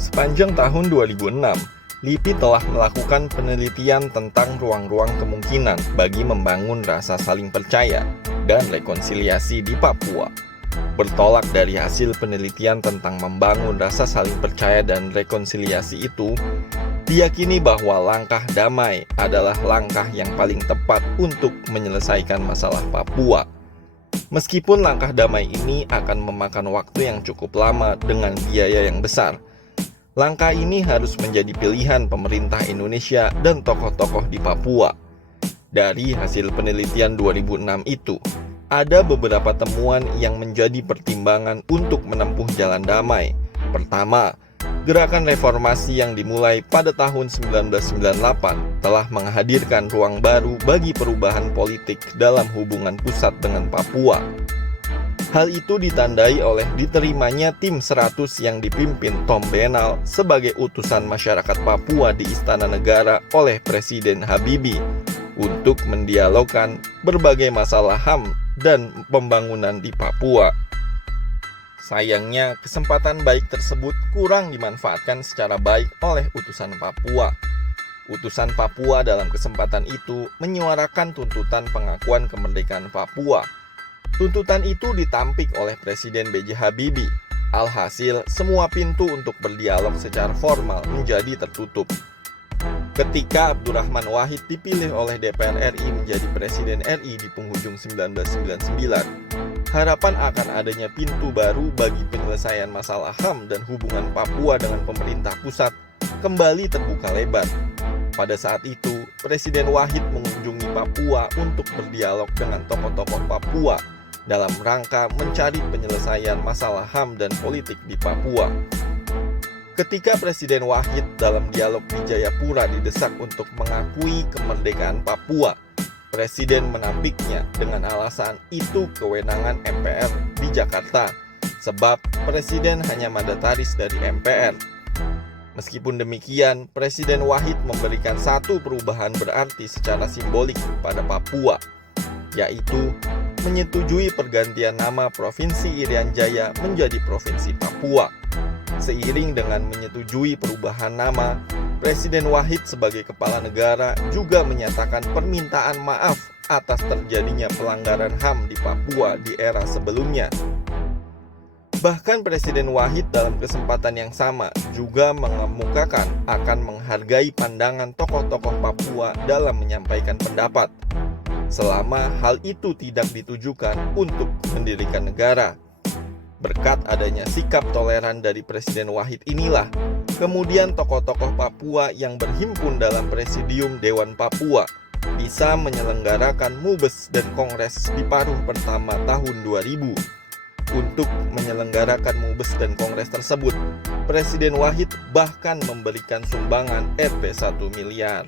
Sepanjang tahun 2006, LIPI telah melakukan penelitian tentang ruang-ruang kemungkinan bagi membangun rasa saling percaya dan rekonsiliasi di Papua. Bertolak dari hasil penelitian tentang membangun rasa saling percaya dan rekonsiliasi itu, diyakini bahwa langkah damai adalah langkah yang paling tepat untuk menyelesaikan masalah Papua. Meskipun langkah damai ini akan memakan waktu yang cukup lama dengan biaya yang besar, langkah ini harus menjadi pilihan pemerintah Indonesia dan tokoh-tokoh di Papua. Dari hasil penelitian 2006 itu, ada beberapa temuan yang menjadi pertimbangan untuk menempuh jalan damai. Pertama, gerakan reformasi yang dimulai pada tahun 1998 telah menghadirkan ruang baru bagi perubahan politik dalam hubungan pusat dengan Papua. Hal itu ditandai oleh diterimanya tim 100 yang dipimpin Tom Benal sebagai utusan masyarakat Papua di Istana Negara oleh Presiden Habibie untuk mendialogkan berbagai masalah HAM dan pembangunan di Papua. Sayangnya, kesempatan baik tersebut kurang dimanfaatkan secara baik oleh utusan Papua. Utusan Papua dalam kesempatan itu menyuarakan tuntutan pengakuan kemerdekaan Papua. Tuntutan itu ditampik oleh Presiden B.J. Habibie. Alhasil, semua pintu untuk berdialog secara formal menjadi tertutup. Ketika Abdurrahman Wahid dipilih oleh DPR RI menjadi Presiden RI di penghujung 1999, harapan akan adanya pintu baru bagi penyelesaian masalah HAM dan hubungan Papua dengan pemerintah pusat kembali terbuka lebar. Pada saat itu, Presiden Wahid mengunjungi Papua untuk berdialog dengan tokoh-tokoh Papua dalam rangka mencari penyelesaian masalah HAM dan politik di Papua. Ketika Presiden Wahid dalam dialog di Jayapura didesak untuk mengakui kemerdekaan Papua, Presiden menampiknya dengan alasan itu kewenangan MPR di Jakarta, sebab Presiden hanya mandataris dari MPR. Meskipun demikian, Presiden Wahid memberikan satu perubahan berarti secara simbolik pada Papua, yaitu menyetujui pergantian nama Provinsi Irian Jaya menjadi Provinsi Papua. Seiring dengan menyetujui perubahan nama, Presiden Wahid sebagai kepala negara juga menyatakan permintaan maaf atas terjadinya pelanggaran HAM di Papua di era sebelumnya. Bahkan Presiden Wahid dalam kesempatan yang sama juga mengemukakan akan menghargai pandangan tokoh-tokoh Papua dalam menyampaikan pendapat, selama hal itu tidak ditujukan untuk mendirikan negara. Berkat adanya sikap toleran dari Presiden Wahid inilah, kemudian tokoh-tokoh Papua yang berhimpun dalam Presidium Dewan Papua bisa menyelenggarakan MUBES dan Kongres di paruh pertama tahun 2000. Untuk menyelenggarakan MUBES dan Kongres tersebut, Presiden Wahid bahkan memberikan sumbangan Rp 1 miliar.